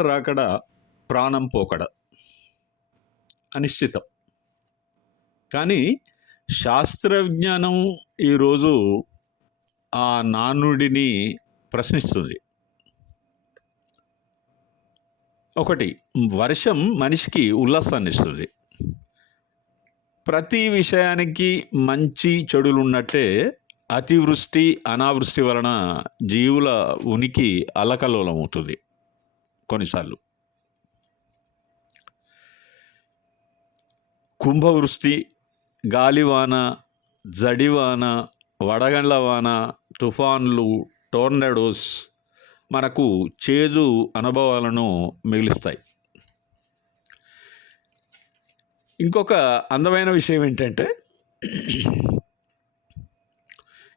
రాకడ ప్రాణం పోకడ. అనిశ్చితం. కానీ శాస్త్ర విజ్ఞానం ఈరోజు ఆ నానుడిని ప్రశ్నిస్తుంది. ఒకటి వర్షం మనిషికి ఉల్లాసాన్ని ఇస్తుంది ప్రతి విషయానికి మంచి చెడులు ఉన్నట్టే అతివృష్టి అనావృష్టి వలన జీవుల ఉనికి అలకలోలమవుతుంది. కొన్నిసార్లు. కుంభవృష్టి గాలివాన జడివాన వడగండ్ల వాన తుఫాన్లు టోర్నడోస్ మనకు చేదు అనుభవాలను మిగిలిస్తాయి. ఇంకొక అందమైన విషయం ఏంటంటే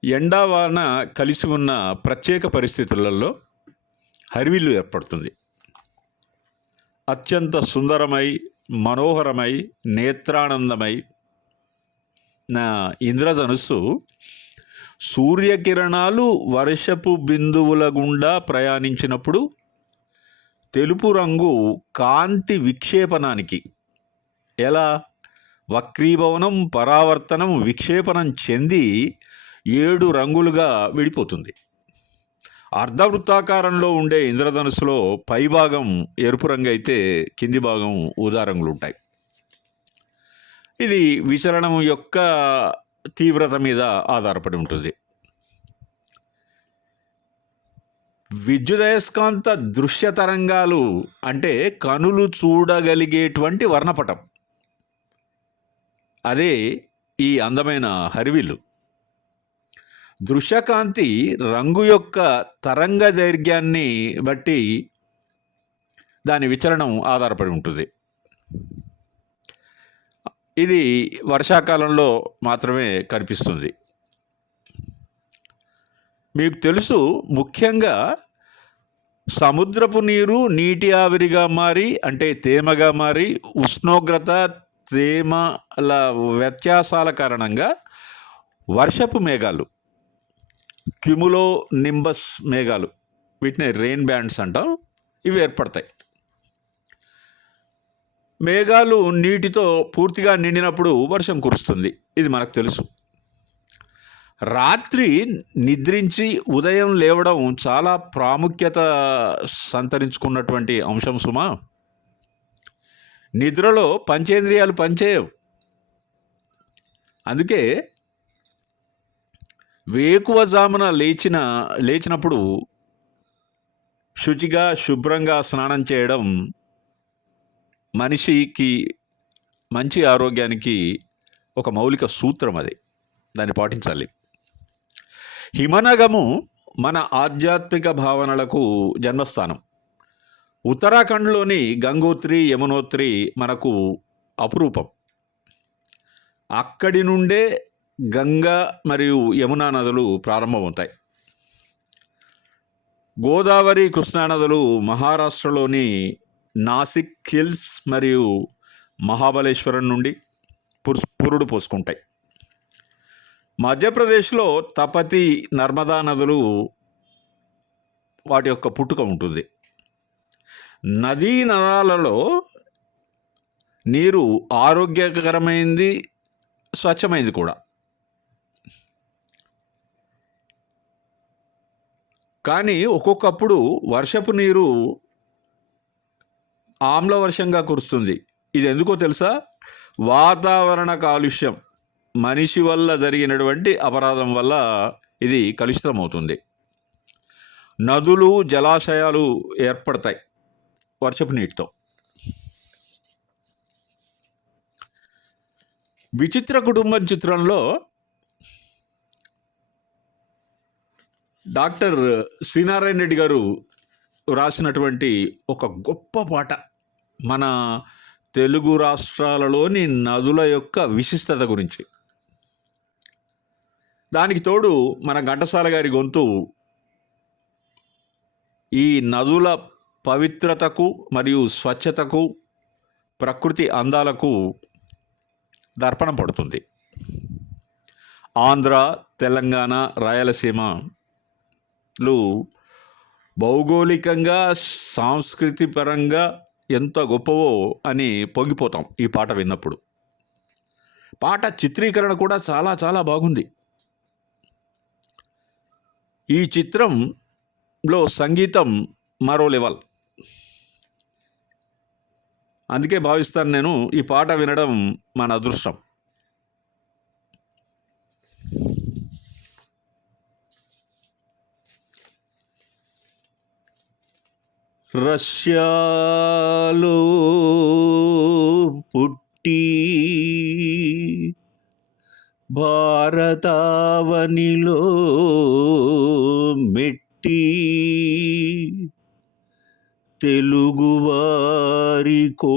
ఎండా వాన కలిసి ఉన్న ప్రత్యేక పరిస్థితులలో హరివిల్లు ఏర్పడుతుంది. అత్యంత సుందరమై మనోహరమై నేత్రానందమై నా ఇంద్రధనుస్సు సూర్యకిరణాలు వర్షపు బిందువుల గుండా ప్రయాణించినప్పుడు తెలుపు రంగు కాంతి విక్షేపణానికి. ఎలా? వక్రీభవనం పరావర్తనం విక్షేపణం చెంది ఏడు రంగులుగా విడిపోతుంది. అర్ధవృత్తాకారంలో ఉండే ఇంద్రధనుసులో పైభాగం ఎరుపు రంగు అయితే కింది భాగం ఊదా రంగులు ఉంటాయి ఇది విచరణం యొక్క తీవ్రత మీద ఆధారపడి ఉంటుంది. విద్యుదయస్కాంత దృశ్య తరంగాలు అంటే కనులు చూడగలిగేటువంటి వర్ణపటం. అదే ఈ అందమైన హరివిల్లు. దృశ్యకాంతి రంగు యొక్క తరంగ దైర్ఘ్యాన్ని బట్టి దాని విచలనం ఆధారపడి ఉంటుంది. ఇది వర్షాకాలంలో మాత్రమే కనిపిస్తుంది. మీకు తెలుసు ముఖ్యంగా సముద్రపు నీరు నీటి ఆవిరిగా మారి అంటే తేమగా మారి ఉష్ణోగ్రత తేమల వ్యత్యాసాల కారణంగా వర్షపు మేఘాలు క్యుములో నింబస్ మేఘాలు వీటిని రెయిన్ బ్యాండ్స్ అంటాం. ఇవి ఏర్పడతాయి. మేఘాలు నీటితో పూర్తిగా నిండినప్పుడు వర్షం కురుస్తుంది. ఇది మనకు తెలుసు. రాత్రి నిద్రించి ఉదయం లేవడం చాలా ప్రాముఖ్యత సంతరించుకున్నటువంటి అంశం సుమా. నిద్రలో పంచేంద్రియాలు పనిచేయవు. అందుకే వేకువజామున లేచిన లేచినప్పుడు శుచిగా శుభ్రంగా స్నానం చేయడం మనిషికి మంచి ఆరోగ్యానికి ఒక మౌలిక సూత్రం అది. దాన్ని పాటించాలి. హిమనగము మన ఆధ్యాత్మిక భావనలకు జన్మస్థానం. ఉత్తరాఖండ్లోని గంగోత్రి యమునోత్రి మనకు అపురూపం. అక్కడి నుండే గంగా మరియు యమునా నదులు ప్రారంభమవుతాయి. గోదావరి కృష్ణా నదులు మహారాష్ట్రలోని నాసిక్ హిల్స్ మరియు మహాబలేశ్వరం నుండి పురుడు పోసుకుంటాయి. మధ్యప్రదేశ్లో తపతి నర్మదా నదులు వాటి యొక్క పుట్టుక ఉంటుంది. నదీ నదాలలో నీరు ఆరోగ్యకరమైంది స్వచ్ఛమైంది కూడా. కానీ ఒక్కొక్కప్పుడు వర్షపు నీరు ఆమ్ల వర్షంగా కురుస్తుంది. ఇది ఎందుకో తెలుసా? వాతావరణ కాలుష్యం మనిషి వల్ల జరిగినటువంటి అపరాధం వల్ల ఇది కలుషితమవుతుంది. నదులు జలాశయాలు ఏర్పడతాయి వర్షపు నీటితో. విచిత్ర కుటుంబం చిత్రంలో డాక్టర్ శ్రీనారాయణ రెడ్డి గారు రాసినటువంటి ఒక గొప్ప పాట మన తెలుగు రాష్ట్రాలలోని నదుల యొక్క విశిష్టత గురించి. దానికి తోడు మన ఘంటసాల గారి గొంతు ఈ నదుల పవిత్రతకు మరియు స్వచ్ఛతకు ప్రకృతి అందాలకు దర్పణం పడుతుంది. ఆంధ్ర తెలంగాణ రాయలసీమ రాయలసీమలు భౌగోళికంగా సాంస్కృతిపరంగా ఎంత గొప్పవో అని పొంగిపోతాం ఈ పాట విన్నప్పుడు. పాట చిత్రీకరణ కూడా చాలా చాలా బాగుంది. ఈ చిత్రంలో సంగీతం మరో లెవెల్. అందుకే భావిస్తాను నేను ఈ పాట వినడం మన అదృష్టం. రష్యాలో పుట్టి భారతావనిలో మెట్టి తెలుగువారి కోడలువై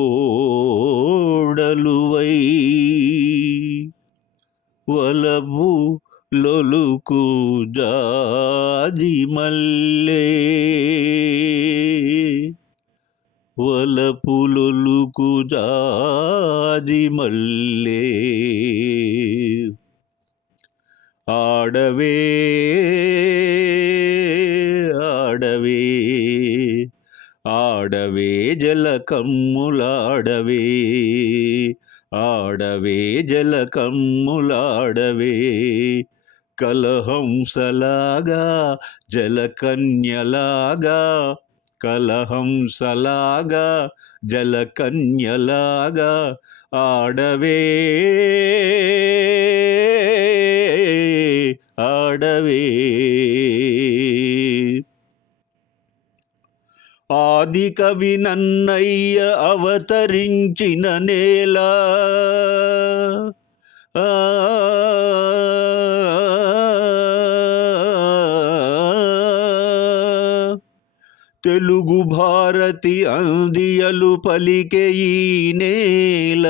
వలపు లొలుకు జాజి మల్లే వలపులొలుకు జాజి మల్లే. ఆడవే ఆడవే ఆడవే జలకమ్ములాడవే ఆడవే జలకమ్ములాడవే కలహంసలాగా జలకన్యలాగా కలహంసలాగా జలకన్యలాగా ఆడవే ఆడవే ఆది కవి నన్నయ్య అవతరించిన నేల ఆ, తెలుగు భారతి అందియలు పలికే ఈ నేల.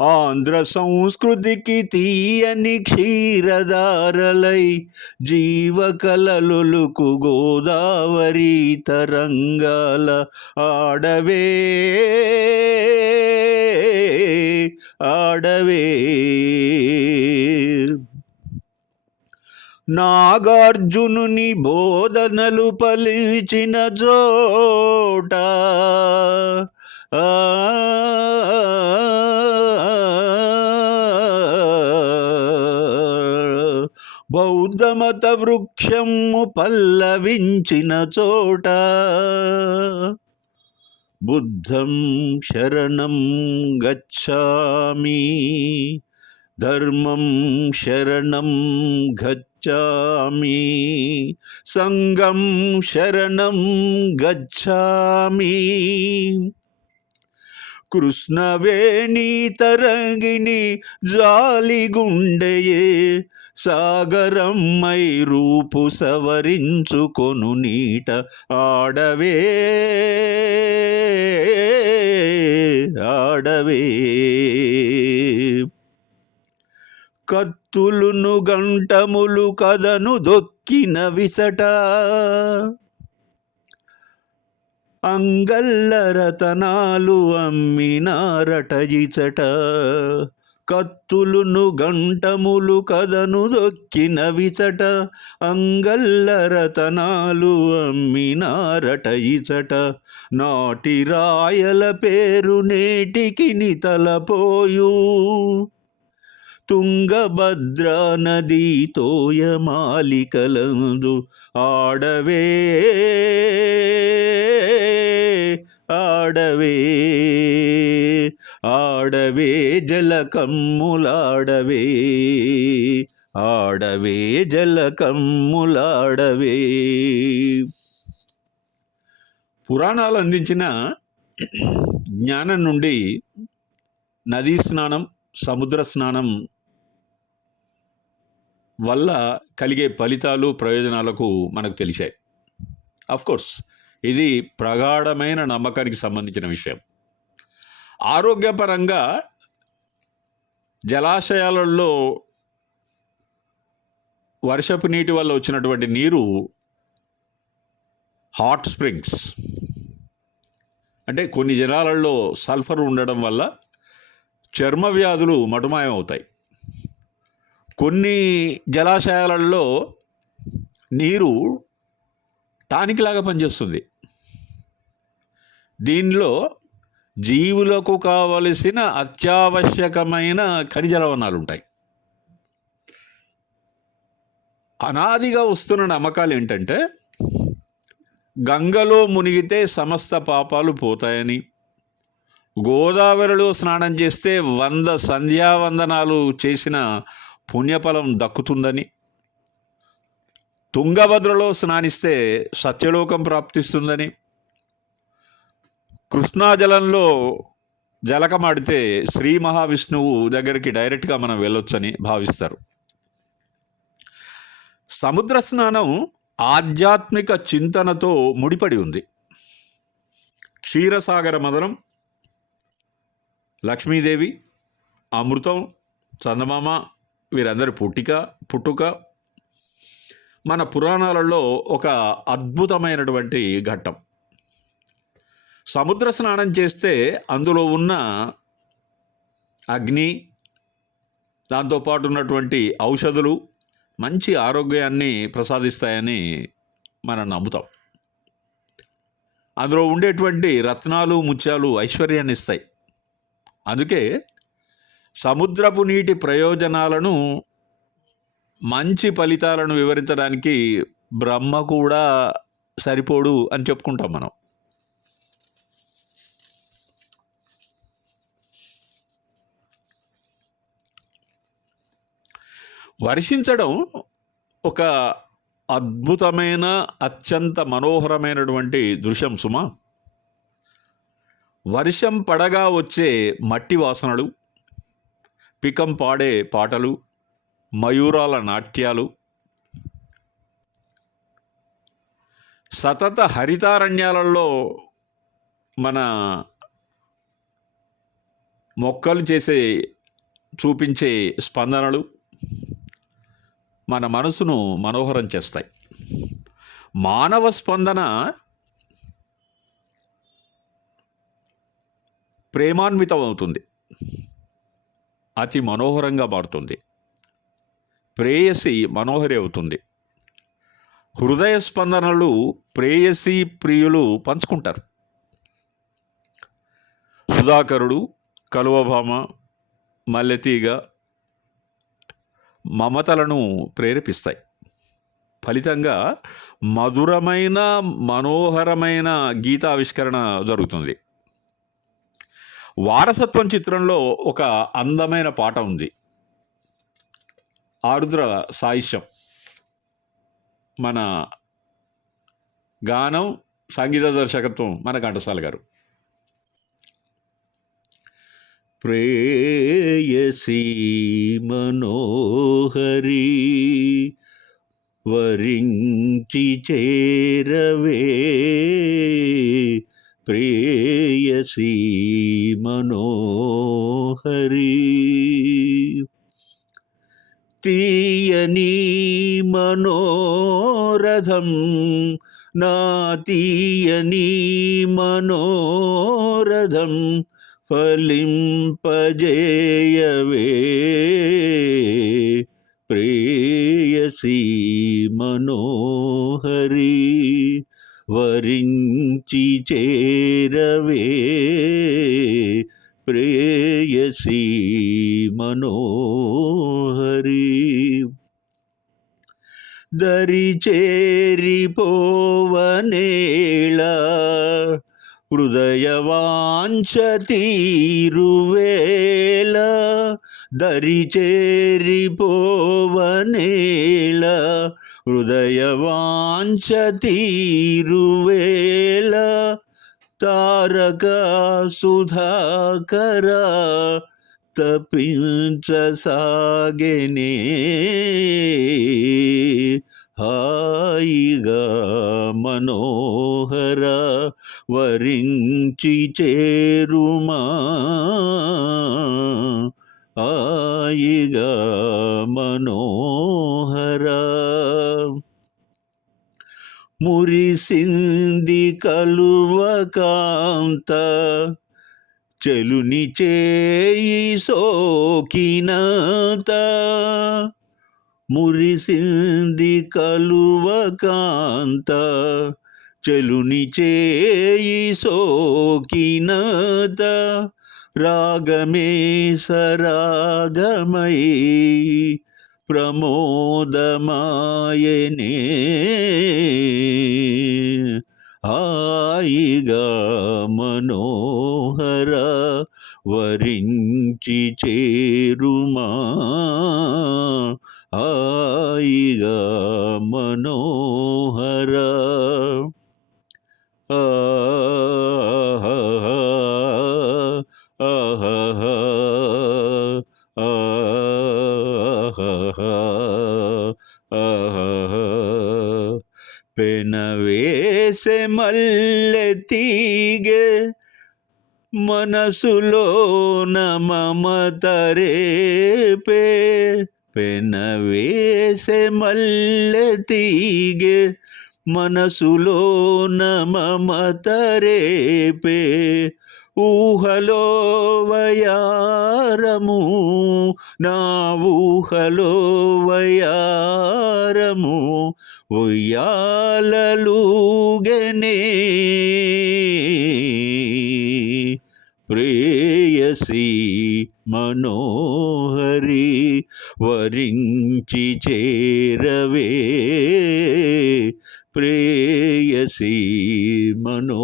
ఆంధ్ర సంస్కృతికి తీయని క్షీరదారలై జీవకలలుకు గోదావరి తరంగాల ఆడవే ఆడవే. నాగార్జునుని బోధనలు పలిచిన చోట ఆ, బౌద్ధమత వృక్షము పల్లవించిన చోట బుద్ధం శరణం గచ్చామి ధర్మం శరణం గచ్చామి. సంగం శరణం గచ్చామి. కృష్ణవేణి తరంగిణి జాలిగుండెయే సాగరమ్మై రూపు సవరించుకొను నీట ఆడవే. ఆడవే. కత్తులును గంటములు కదను దొక్కిన విసట. అంగల్ల రతనాలు అమ్మినారట ఇచట కత్తులును గంటములు కదను దొక్కిన విసట. అంగల్ల రతనాలు అమ్మినారట ఇసట. నాటి రాయల పేరు నేటికి తలపోయూ. తుంగభద్రా నదీ తోయమాలికలందు ఆడవే ఆడవే ఆడవే జలకమ్ములాడవే ఆడవే జలకమ్ములాడవే. పురాణాలు అందించిన జ్ఞానం నుండి నదీ స్నానం సముద్ర స్నానం వల్ల కలిగే ఫలితాలు ప్రయోజనాలకు మనకు తెలిసాయి కోర్స్ ఇది ప్రగాఢమైన నమ్మకానికి సంబంధించిన విషయం. ఆరోగ్యపరంగా జలాశయాలలో వర్షపు నీటి వల్ల వచ్చినటువంటి నీరు హాట్ స్ప్రింగ్స్ అంటే కొన్ని జలాలలో సల్ఫర్ ఉండడం వల్ల చర్మ వ్యాధులు మటుమాయం అవుతాయి కొన్ని జలాశయాలలో నీరు టానిక్ లాగా పనిచేస్తుంది. దీనిలో జీవులకు కావలసిన అత్యావశ్యకమైన ఖనిజ లవణాలు ఉంటాయి. అనాదిగా వస్తున్న నమ్మకాలు ఏంటంటే గంగలో మునిగితే సమస్త పాపాలు పోతాయని గోదావరిలో స్నానం చేస్తే వంద సంధ్యావందనాలు చేసిన పుణ్యఫలం దక్కుతుందని. తుంగభద్రలో స్నానిస్తే సత్యలోకం ప్రాప్తిస్తుందని. కృష్ణాజలంలో జలకమాడితే శ్రీ మహావిష్ణువు దగ్గరికి డైరెక్ట్గా మనం వెళ్ళొచ్చని భావిస్తారు. సముద్ర స్నానం ఆధ్యాత్మిక చింతనతో ముడిపడి ఉంది. క్షీరసాగర మదనం లక్ష్మీదేవి అమృతం చందమామ వీరందరి పుట్టిక పుట్టుక. మన పురాణాలలో ఒక అద్భుతమైనటువంటి ఘట్టం. సముద్ర స్నానం చేస్తే అందులో ఉన్న అగ్ని దాంతోపాటు ఉన్నటువంటి ఔషధులు మంచి ఆరోగ్యాన్ని ప్రసాదిస్తాయని మనం నమ్ముతాం. అందులో ఉండేటువంటి రత్నాలు ముత్యాలు ఐశ్వర్యాన్ని ఇస్తాయి అందుకే సముద్రపు నీటి ప్రయోజనాలను మంచి ఫలితాలను వివరించడానికి బ్రహ్మ కూడా సరిపోడు అని చెప్పుకుంటాం మనం. వర్షించడం ఒక అద్భుతమైన అత్యంత మనోహరమైనటువంటి దృశ్యం సుమ. వర్షం పడగా వచ్చే మట్టి వాసనలు పికం పాడే పాటలు మయూరాల నాట్యాలు. సతత హరితారణ్యాలలో మన మొక్కలు చేసే చూపించే స్పందనలు మన మనసును మనోహరం చేస్తాయి. మానవ స్పందన ప్రేమాన్వితం అవుతుంది అతి మనోహరంగా మారుతుంది. ప్రేయసి మనోహరి అవుతుంది. హృదయ స్పందనలు ప్రేయసి ప్రియులు పంచుకుంటారు. సుధాకరుడు కలువభామ మల్లెతీగ మమతలను ప్రేరేపిస్తాయి. ఫలితంగా మధురమైన మనోహరమైన గీతావిష్కరణ జరుగుతుంది. వారసత్వం చిత్రంలో ఒక అందమైన పాట ఉంది. ఆరుద్ర సాహిత్యం. మన గానం సంగీత దర్శకత్వం మన ఘంటసాల గారు. ప్రేయసీ మనోహరి వరించి చేరవే ప్రేయసీ మనోహరి తీయని మనోరథం నా తీయని మనోరథం ఫలింపజేయవే ప్రేయసీ మనోహరి వరించి చేరవే. ప్రేయసీ మనోహరి. దరి చేరిపోవనేళ హృదయవాంఛ హృదయవాంఛతీరువేళ తారక సుధాకర తపించసాగెనే. హాయిగా మనోహర వరించి చేరుమా. హాయిగా మనోహర. మురిసింది కలువ కాంత చెలుని చేయి సోకినాత. మురిసింది కలువ కాంత చెలుని చేయి సోకినత. రాగమే సరాగమై ప్రమోదమాయనే. ఆయిగా మనోహర వరించి చేరుమా. ఆ తీగె మనసులోన మమత రేపే పెనవేసె మల్లె తీగె మనసులోన మమతరేపే ఊహలో వయారము నా ఊహలో వయారము ఉయ్యాలలుగనే. ప్రేయసి మనోహరి వరించి చేరవే. ప్రేయసి మనోహరి.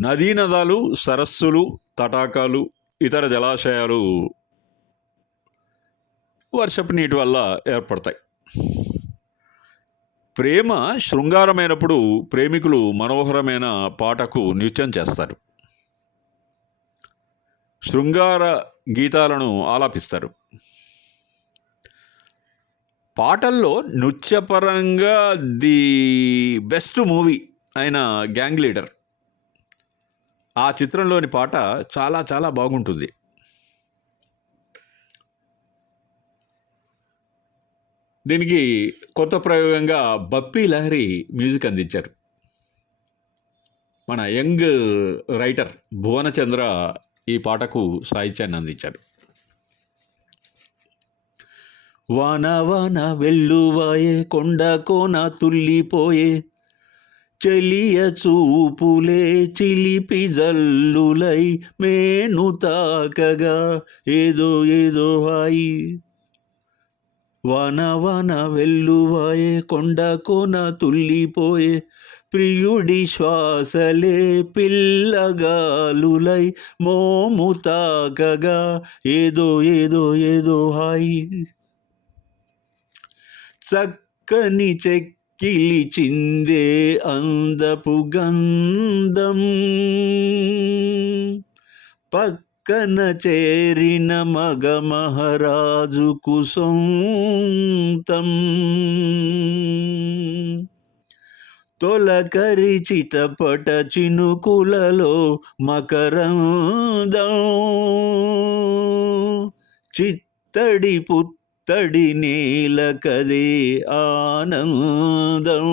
నదీ నదాలు సరస్సులు తటాకాలు ఇతర జలాశయాలు వర్షపు నీటి వల్ల ఏర్పడతాయి. ప్రేమ శృంగారమైనప్పుడు ప్రేమికులు మనోహరమైన పాటకు నృత్యం చేస్తారు. శృంగార గీతాలను ఆలాపిస్తారు. పాటల్లో నృత్యపరంగా ది బెస్ట్ మూవీ అయిన గ్యాంగ్ లీడర్. ఆ చిత్రంలోని పాట చాలా చాలా బాగుంటుంది. దీనికి కొత్త ప్రయోగంగా బప్పీ లహరి మ్యూజిక్ అందించారు. మన యంగ్ రైటర్ భువనచంద్ర ఈ పాటకు సాహిత్యాన్ని అందించారు. వాన వాన వెల్లువాయే కొండ కోన తుల్లిపోయే చెలియ చూపులే చిలిపి జల్లులై మేను తాకగా ఏదో ఏదో హాయి. వన వన వెల్లువాయే కొండ కోన తుల్లిపోయే ప్రియుడి శ్వాసలే పిల్లగాలులై మోము తాకగా. ఏదో ఏదో ఏదో హాయి. చక్కని చెక్కిలి చిందే అందపు గంధం. పక్కన చేరిన మగ మహారాజు సొంతం. తొలకరి చిటపట చినుకులలో మకరందం చిత్తడి పుత్తడి నేల కదే ఆనందం.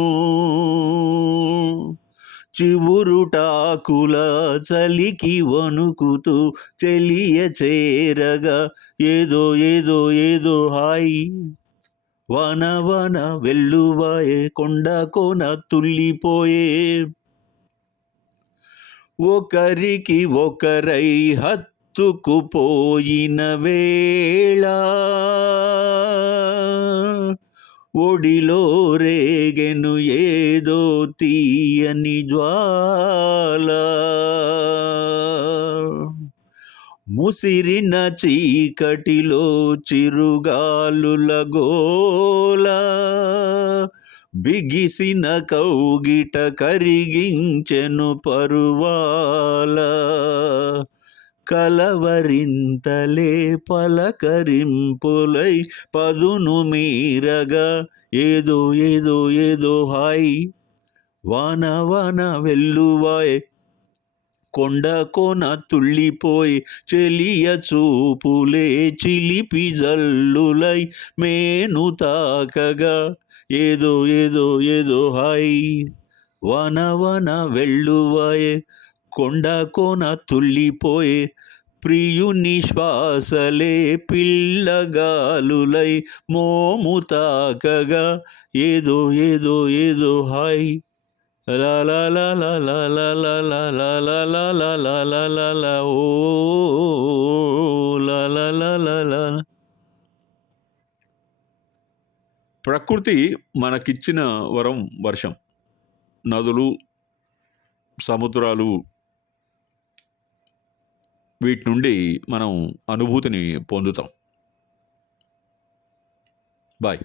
చివురుటాకుల చలికి వణుకుతూ చెలియ చేరగా ఏదో ఏదో ఏదో హాయి. వన వన వెల్లువాయే కొండ కోన తుల్లిపోయే. ఒకరికి ఒకరై హత్తుకుపోయిన వేళ ఒడిలో రేగెను ఏదో తీయని జ్వాల. ముసిరిన చీకటిలో చిరుగాలుల గోల బిగిసిన కౌగిట కరిగించెను పరువాల. కలవరింతలే పలకరింపులై పదును మీరగా. ఏదో ఏదో ఏదో హాయ్. వాన వాన వెల్లువాయ్ కొండ కోన తుళ్ళిపోయి. చెలియ చూపులే చిలిపి జల్లులై మేను తాకగా. ఏదో ఏదో ఏదో హాయ్. వన వన వెళ్ళువాయే. కొండ కోన తుల్లిపోయే ప్రియుని శ్వాసలే పిల్లగాలులై మోము తాకగా ఏదో ఏదో ఏదో హాయ్ ప్రకృతి మనకిచ్చిన వరం వర్షం నదులు సముద్రాలు వీటి నుండి మనం అనుభూతిని పొందుతాం. బాయ్